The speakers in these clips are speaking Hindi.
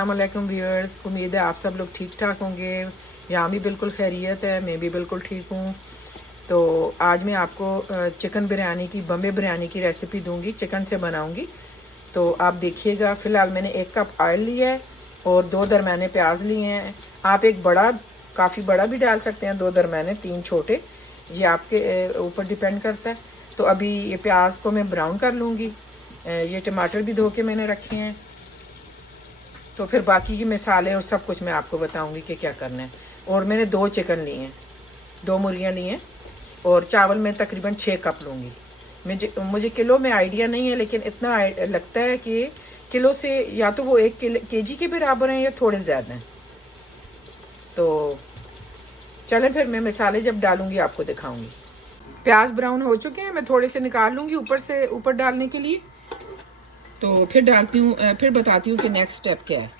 अस्सलाम वालेकुम व्यूअर्स, उम्मीद है आप सब लोग ठीक ठाक होंगे। यहाँ भी बिल्कुल खैरियत है, मैं भी बिल्कुल ठीक हूँ। तो आज मैं आपको चिकन बिरयानी की, बम्बे बिरयानी की रेसिपी दूंगी, चिकन से बनाऊंगी। तो आप देखिएगा। फ़िलहाल मैंने 1 कप ऑयल लिया है और 2 दरमियाने प्याज लिए हैं। आप एक बड़ा, काफ़ी बड़ा भी डाल सकते हैं, 2 दरमियाने, 3 छोटे, ये आपके ऊपर डिपेंड करता है। तो अभी ये प्याज को मैं ब्राउन कर लूँगी। ये टमाटर भी धो के मैंने रखे हैं। तो फिर बाकी के मसाले और सब कुछ मैं आपको बताऊंगी कि क्या करना है। और मैंने 2 चिकन लिए हैं, 2 मुर्गियाँ ली हैं, और चावल मैं तकरीबन 6 कप लूँगी। मुझे किलो में आइडिया नहीं है, लेकिन इतना लगता है कि किलो से या तो वो 1 केजी के बराबर हैं या थोड़े ज़्यादा हैं। तो चलें फिर मैं मसाले जब डालूँगी आपको दिखाऊँगी। प्याज ब्राउन हो चुके हैं, मैं थोड़े से निकाल लूँगी ऊपर डालने के लिए। तो फिर डालती हूँ, फिर बताती हूँ कि नेक्स्ट स्टेप क्या है।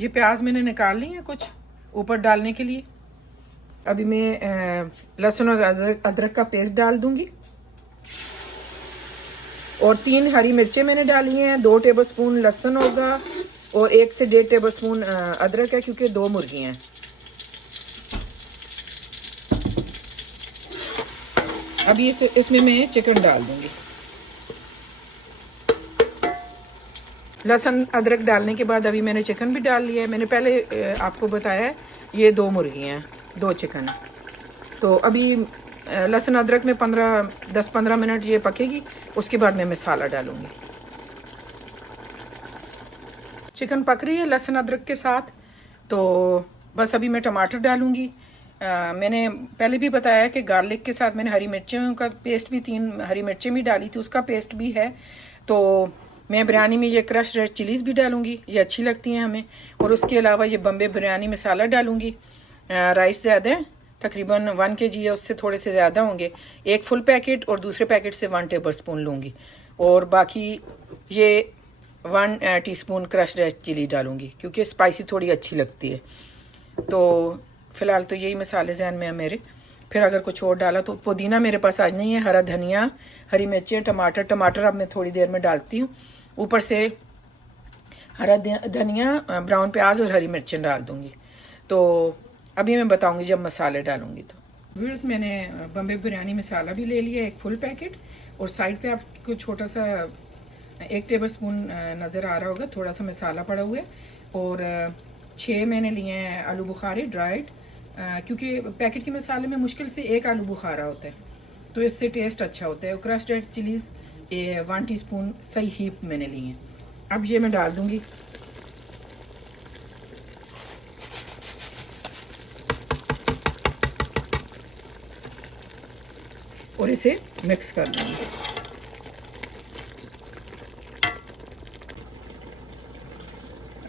ये प्याज मैंने निकाल ली है कुछ ऊपर डालने के लिए। अभी मैं लहसुन और अदरक का पेस्ट डाल दूंगी, और 3 हरी मिर्चें मैंने डाली हैं। 2 टेबलस्पून लहसुन होगा और 1 से 1.5 टेबलस्पून अदरक है, क्योंकि 2 मुर्गी हैं। अभी इसमें मैं चिकन डाल दूंगी। लहसुन अदरक डालने के बाद अभी मैंने चिकन भी डाल लिया है। मैंने पहले आपको बताया है, ये 2 मुर्गी हैं, 2 चिकन। तो अभी लहसुन अदरक में 10-15 मिनट ये पकेगी, उसके बाद मैं मसाला डालूँगी। चिकन पक रही है लहसुन अदरक के साथ, तो बस अभी मैं टमाटर डालूँगी। मैंने पहले भी बताया कि गार्लिक के साथ मैंने हरी मिर्चों का पेस्ट भी, 3 हरी मिर्चें भी डाली थी, उसका पेस्ट भी है। तो मैं बिरयानी में ये क्रश रेड चिलीज़ भी डालूँगी, ये अच्छी लगती हैं हमें। और उसके अलावा ये बम्बे बिरयानी मसाला डालूँगी। राइस ज़्यादा है, तकरीबन 1 kg या उससे थोड़े से ज़्यादा होंगे। 1 फुल पैकेट और दूसरे पैकेट से 1 टेबलस्पून लूँगी। और बाकी ये 1 टीस्पून क्रश रेड चिली डालूँगी, क्योंकि स्पाइसी थोड़ी अच्छी लगती है। तो फ़िलहाल तो यही मसाले ज़हन में है मेरे। फिर अगर कुछ और डाला तो पुदीना मेरे पास आज नहीं है, हरा धनिया, हरी मिर्चें, टमाटर अब मैं थोड़ी देर में डालती हूँ। ऊपर से हरा धनिया, ब्राउन प्याज और हरी मिर्चें डाल दूँगी। तो अभी मैं बताऊँगी जब मसाले डालूँगी। तो व्यूअर्स, मैंने बम्बे बिरयानी मसाला भी ले लिया, 1 फुल पैकेट। और साइड पे आपको छोटा सा 1 टेबलस्पून नज़र आ रहा होगा, थोड़ा सा मसाला पड़ा हुआ है। और 6 मैंने लिए हैं आलू बुखारे ड्राइड, क्योंकि पैकेट के मसाले में मुश्किल से 1 आलू बुखारा होता है, तो इससे टेस्ट अच्छा होता है। और क्रश्ड रेड चिलीज़ 1 टीस्पून सही हीप मैंने ली हैं। अब ये मैं डाल दूँगी। और इसे मिक्स कर दूँगी।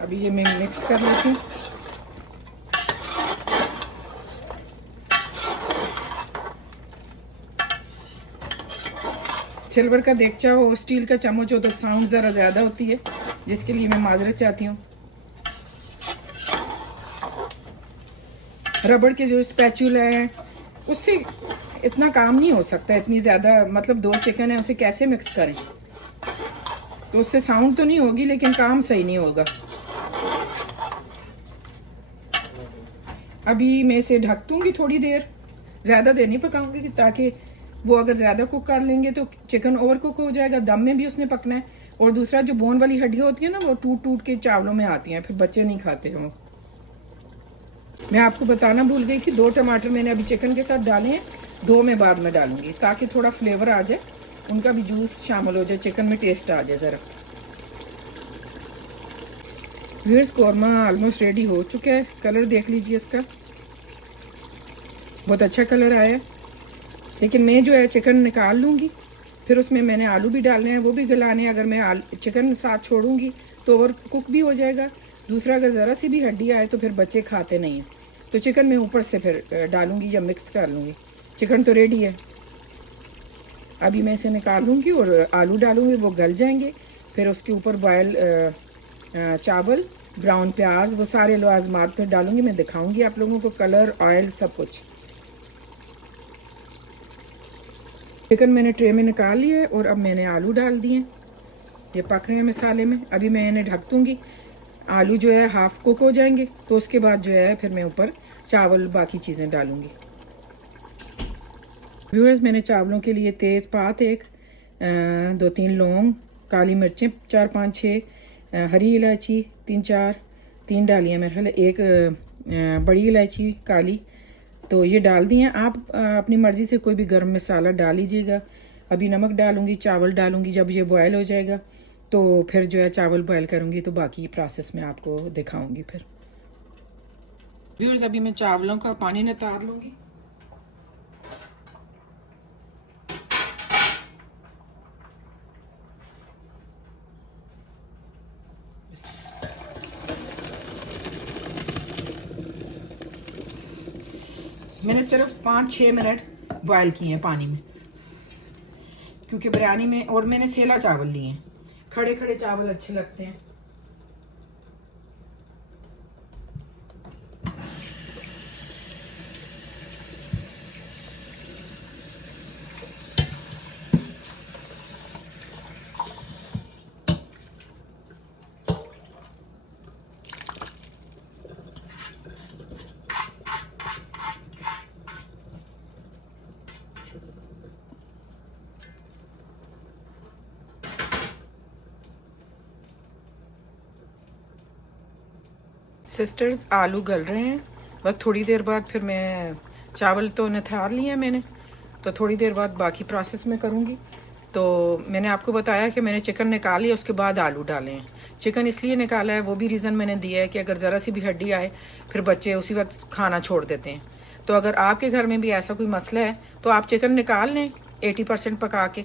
अभी ये मैं मिक्स कर लेती हूँ। सिल्वर का देगचा हो, स्टील का चम्मच हो तो साउंड ज़रा ज़्यादा होती है, जिसके लिए मैं माजरत चाहती हूँ। रबड़ के जो स्पैचुला है, उससे इतना काम नहीं हो सकता, इतनी ज़्यादा, मतलब 2 चिकन है, उसे कैसे मिक्स करें। तो उससे साउंड तो नहीं होगी, लेकिन काम सही नहीं होगा। अभी मैं इसे ढक दूँगी थोड़ी देर, ज़्यादा देर नहीं पकाऊंगी, ताकि वो अगर ज़्यादा कुक कर लेंगे तो चिकन ओवर कुक हो जाएगा, दम में भी उसने पकना है। और दूसरा, जो बोन वाली हड्डियाँ होती है ना, वो टूट टूट के चावलों में आती हैं, फिर बच्चे नहीं खाते हैं। मैं आपको बताना भूल गई कि 2 टमाटर मैंने अभी चिकन के साथ डाले हैं, 2 मैं बाद में डालूंगी, ताकि थोड़ा फ्लेवर आ जाए, उनका भी जूस शामिल हो जाए, चिकन में टेस्ट आ जाए ज़रा। व्यूअर्स, कौरमा ऑलमोस्ट रेडी हो चुका है। कलर देख लीजिए इसका, बहुत अच्छा कलर आया है। लेकिन मैं जो है चिकन निकाल लूँगी, फिर उसमें मैंने आलू भी डालने हैं, वो भी गलाने हैं। अगर मैं चिकन साथ छोड़ूंगी तो ओवर कुक भी हो जाएगा। दूसरा, अगर ज़रा सी भी हड्डी आए तो फिर बच्चे खाते नहीं हैं। तो चिकन मैं ऊपर से फिर डालूँगी या मिक्स कर लूँगी। चिकन तो रेडी है, अभी मैं इसे निकाल लूँगी और आलू डालूँगी, वो गल जाएंगे। फिर उसके ऊपर बॉयल चावल, ब्राउन प्याज, वो सारे लाजमात फिर डालूँगी। मैं दिखाऊँगी आप लोगों को, कलर, ऑयल, सब कुछ। चिकन मैंने ट्रे में निकाल लिया है और अब मैंने आलू डाल दिए, ये पक रहे हैं मसाले में। अभी मैं इन्हें ढक दूँगी आलू जो है हाफ कुक हो जाएंगे तो उसके बाद जो है फिर मैं ऊपर चावल बाकी चीज़ें डालूंगी। व्यूअर्स, मैंने चावलों के लिए तेज़पात एक, 2-3 लौंग, काली मिर्चें 4-5-6, हरी इलायची 3-4, 3 डाली है मेरे ख्याल, एक बड़ी इलायची काली, तो ये डाल दिए हैं। आप अपनी मर्ज़ी से कोई भी गर्म मसाला डाल लीजिएगा। अभी नमक डालूंगी, चावल डालूंगी। जब ये बॉयल हो जाएगा तो फिर जो है चावल बॉयल करूंगी तो बाकी प्रोसेस में आपको दिखाऊंगी फिर। व्यूअर्स, अभी मैं चावलों का पानी नितार लूंगी। मैंने सिर्फ 5-6 मिनट बॉयल किए हैं पानी में, क्योंकि बिरयानी में, और मैंने सेला चावल लिए हैं। खड़े खड़े चावल अच्छे लगते हैं। सिस्टर्स, आलू गल रहे हैं। बस थोड़ी देर बाद फिर मैं, चावल तो निथार लिए हैं मैंने, तो थोड़ी देर बाद बाकी प्रोसेस में करूँगी। तो मैंने आपको बताया कि मैंने चिकन निकाल लिया, उसके बाद आलू डाले हैं। चिकन इसलिए निकाला है, वो भी रीज़न मैंने दिया है कि अगर ज़रा सी भी हड्डी आए फिर बच्चे उसी वक्त खाना छोड़ देते हैं। तो अगर आपके घर में भी ऐसा कोई मसला है तो आप चिकन निकाल लें 80% पका के,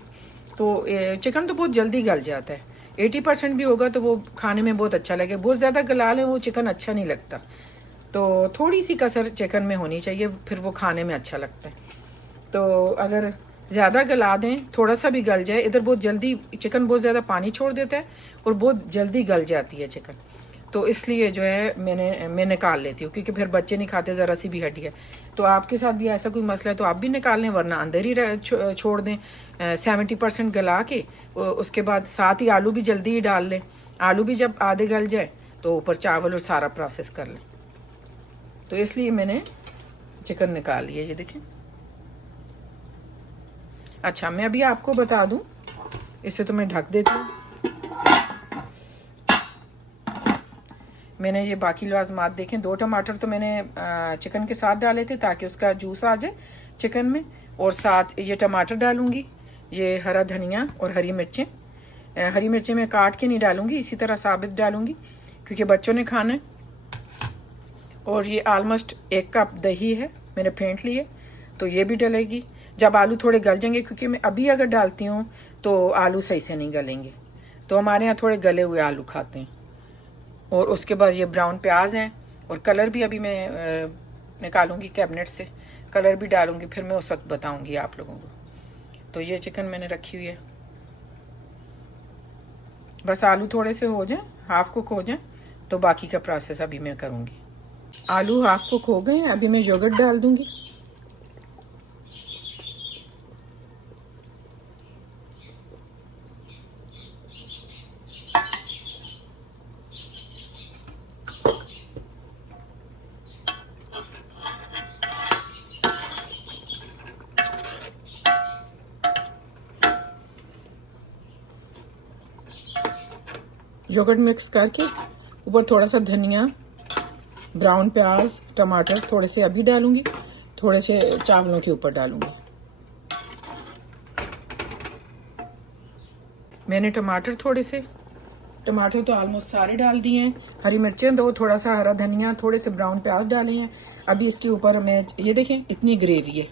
तो चिकन तो बहुत जल्दी गल जाता है। 80% भी होगा तो वो खाने में बहुत अच्छा लगे। बहुत ज़्यादा गला लें वो चिकन अच्छा नहीं लगता। तो थोड़ी सी कसर चिकन में होनी चाहिए, फिर वो खाने में अच्छा लगता है। तो अगर ज़्यादा गला दें, थोड़ा सा भी गल जाए, इधर बहुत जल्दी चिकन बहुत ज़्यादा पानी छोड़ देता है और बहुत जल्दी गल जाती है चिकन। तो इसलिए जो है मैं निकाल लेती हूँ, क्योंकि फिर बच्चे नहीं खाते ज़रा सी भी हड्डी है। तो आपके साथ भी ऐसा कोई मसला है तो आप भी निकाल लें, वरना अंदर ही छोड़ दें 70% गला के। उसके बाद साथ ही आलू भी जल्दी ही डाल लें। आलू भी जब आधे गल जाए तो ऊपर चावल और सारा प्रोसेस कर लें। तो इसलिए मैंने चिकन निकाल लिया, ये देखें। अच्छा, मैं अभी आपको बता दूं, इसे तो मैं ढक देती हूँ। मैंने ये बाकी लाजमात देखें, 2 टमाटर तो मैंने चिकन के साथ डाले थे ताकि उसका जूस आ जाए चिकन में, और साथ ये टमाटर डालूंगी, ये हरा धनिया और हरी मिर्चें। हरी मिर्चें मैं काट के नहीं डालूंगी, इसी तरह साबित डालूंगी क्योंकि बच्चों ने खाना है। और ये आलमोस्ट 1 कप दही है, मैंने फेंट ली है, तो ये भी डलेगी जब आलू थोड़े गल जाएंगे, क्योंकि मैं अभी अगर डालती हूँ तो आलू सही से नहीं गलेंगे। तो हमारे यहाँ थोड़े गले हुए आलू खाते हैं। और उसके बाद ये ब्राउन प्याज हैं, और कलर भी अभी मैं निकालूंगी कैबिनेट से, कलर भी डालूंगी, फिर मैं उस वक्त बताऊंगी आप लोगों को। तो ये चिकन मैंने रखी हुई है, बस आलू थोड़े से हो जाएं, हाफ कुक हो जाएं, तो बाकी का प्रोसेस अभी मैं करूँगी। आलू हाफ कुक हो गए हैं, अभी मैं योगर्ट डाल दूंगी। योगर्ट मिक्स करके ऊपर थोड़ा सा धनिया, ब्राउन प्याज, टमाटर थोड़े से अभी डालूंगी, थोड़े से चावलों के ऊपर डालूंगी। मैंने टमाटर तो ऑलमोस्ट सारे डाल दिए हैं। हरी मिर्चें 2, थोड़ा सा हरा धनिया, थोड़े से ब्राउन प्याज डाले हैं। अभी इसके ऊपर मैं, ये देखें इतनी ग्रेवी है,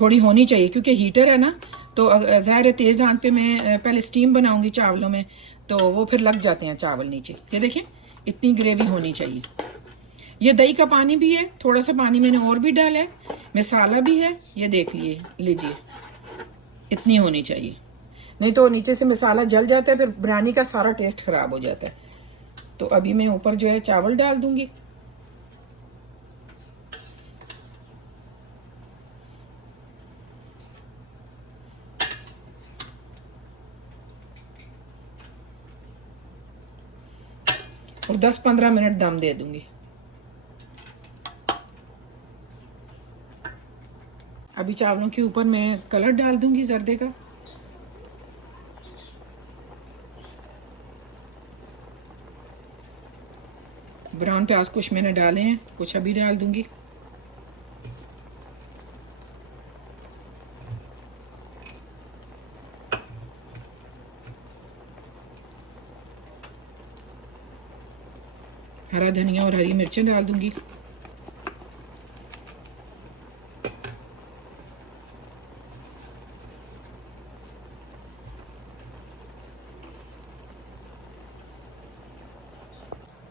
थोड़ी होनी चाहिए क्योंकि हीटर है ना, तो ज़ाहिर है तेज़ आंच पे मैं पहले स्टीम बनाऊंगी चावलों में, तो वो फिर लग जाते हैं चावल नीचे। ये देखें इतनी ग्रेवी होनी चाहिए। ये दही का पानी भी है, थोड़ा सा पानी मैंने और भी डाला है, मसाला भी है, ये देख लीजिए इतनी होनी चाहिए, नहीं तो नीचे से मसाला जल जाता है, फिर बिरयानी का सारा टेस्ट खराब हो जाता है। तो अभी मैं ऊपर जो है चावल डाल दूंगी। और 10-15 मिनट दम दे दूंगी। अभी चावलों के ऊपर मैं कलर डाल दूंगी जर्दे का। ब्राउन प्याज कुछ मैंने डाले हैं, कुछ अभी डाल दूंगी। हरा धनिया और हरी मिर्चें डाल दूंगी।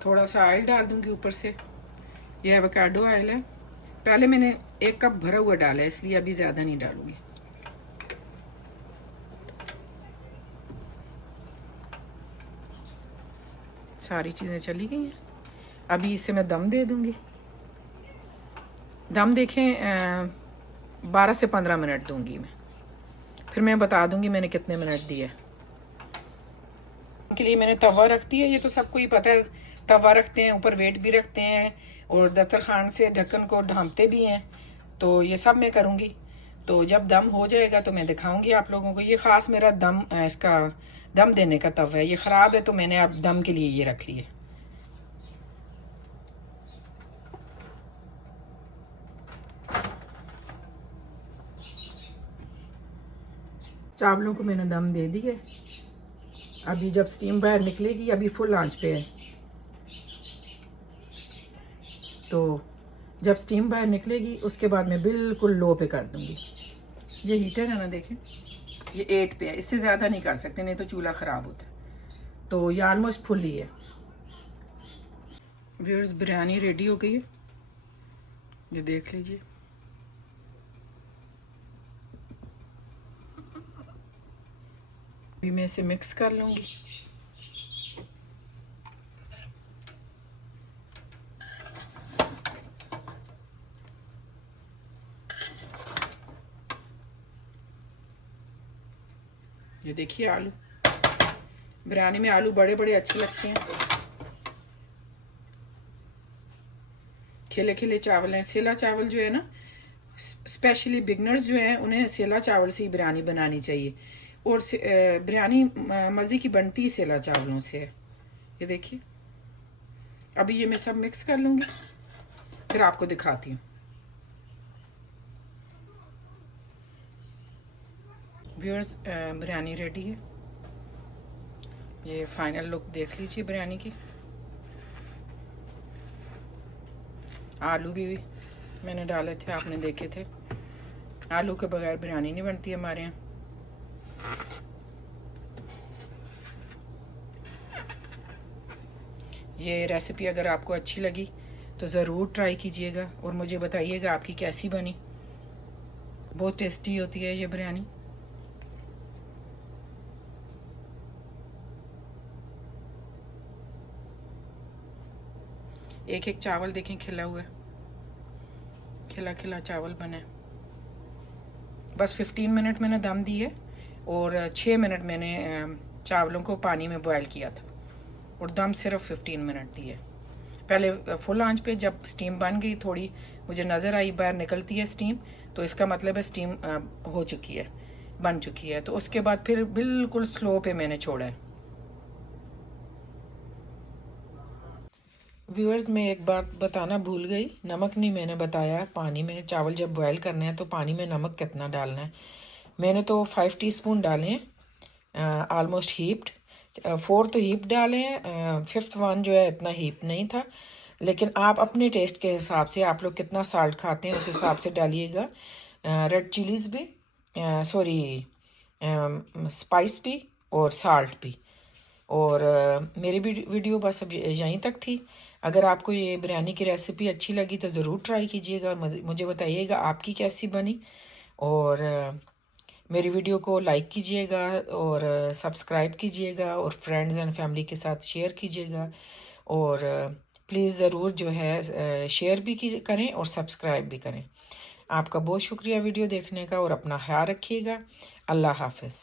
थोड़ा सा ऑयल डाल दूंगी ऊपर से। ये एवोकाडो ऑयल है, पहले मैंने 1 कप भरा हुआ डाला है, इसलिए अभी ज़्यादा नहीं डालूंगी। सारी चीज़ें चली गई हैं, अभी इसे मैं दम दे दूंगी। दम देखें 12 से 15 मिनट दूंगी मैं, फिर मैं बता दूंगी मैंने कितने मिनट दिए। के लिए मैंने तवा रख दिया, ये तो सबको ही पता है, तवा रखते हैं, ऊपर वेट भी रखते हैं और दस्तरखान से ढक्कन को ढांपते भी हैं। तो ये सब मैं करूँगी। तो जब दम हो जाएगा तो मैं दिखाऊंगी आप लोगों को। ये ख़ास मेरा दम इसका दम देने का तवा है, ये ख़राब है तो मैंने अब दम के लिए ये रख लिया। चावलों को मैंने दम दे दिया। अभी जब स्टीम बाहर निकलेगी, अभी फुल आंच पे है, तो जब स्टीम बाहर निकलेगी उसके बाद मैं बिल्कुल लो पे कर दूंगी। ये हीटर है ना, देखें ये 8 पे है, इससे ज़्यादा नहीं कर सकते नहीं तो चूल्हा ख़राब होता है। तो ये ऑलमोस्ट फुल ही है। व्यूअर्स, बिरयानी रेडी हो गई है, ये देख लीजिए। अभी मैं इसे मिक्स कर लूँगी। ये देखिए आलू, बिरयानी में आलू बड़े बड़े अच्छे लगते हैं। खिले खिले चावल हैं। सेला चावल जो है ना, स्पेशली बिगनर्स जो हैं उन्हें सेला चावल से ही बिरयानी बनानी चाहिए, और बिरयानी मज़े की बनती सेला चावलों से है। ये देखिए, अभी ये मैं सब मिक्स कर लूँगी, फिर आपको दिखाती हूँ। व्यूअर्स, बिरयानी रेडी है, ये फाइनल लुक देख लीजिए बिरयानी की। आलू भी मैंने डाले थे, आपने देखे थे। आलू के बगैर बिरयानी नहीं बनती हमारे यहाँ। ये रेसिपी अगर आपको अच्छी लगी तो ज़रूर ट्राई कीजिएगा और मुझे बताइएगा आपकी कैसी बनी। बहुत टेस्टी होती है ये बिरयानी। एक एक चावल देखें खिला हुआ है, खिला खिला चावल बने। बस 15 मिनट मैंने दम दी है और 6 मिनट मैंने चावलों को पानी में बॉयल किया था, और दम सिर्फ 15 मिनट दी है। पहले फुल आंच पे जब स्टीम बन गई, थोड़ी मुझे नज़र आई बाहर निकलती है स्टीम, तो इसका मतलब है स्टीम हो चुकी है, बन चुकी है। तो उसके बाद फिर बिल्कुल स्लो पे मैंने छोड़ा है। व्यूअर्स, मैं एक बात बताना भूल गई, नमक नहीं मैंने बताया। पानी में चावल जब बॉयल करने हैं तो पानी में नमक कितना डालना है। मैंने तो 5 टीस्पून डाले हैं, ऑलमोस्ट हीप्ड। 4 तो हीप डाले हैं, 5th वन जो है इतना हीप नहीं था। लेकिन आप अपने टेस्ट के हिसाब से, आप लोग कितना साल्ट खाते हैं उस हिसाब से डालिएगा। रेड चिलीज़ भी, सॉरी स्पाइस भी और साल्ट भी। और मेरी वीडियो बस अब यहीं तक थी। अगर आपको ये बिरयानी की रेसिपी अच्छी लगी तो ज़रूर ट्राई कीजिएगा, मुझे बताइएगा आपकी कैसी बनी। और मेरी वीडियो को लाइक कीजिएगा और सब्सक्राइब कीजिएगा और फ्रेंड्स एंड फैमिली के साथ शेयर कीजिएगा। और प्लीज़ ज़रूर जो है शेयर भी करें और सब्सक्राइब भी करें। आपका बहुत शुक्रिया वीडियो देखने का, और अपना ख्याल रखिएगा। अल्लाह हाफ़िज़।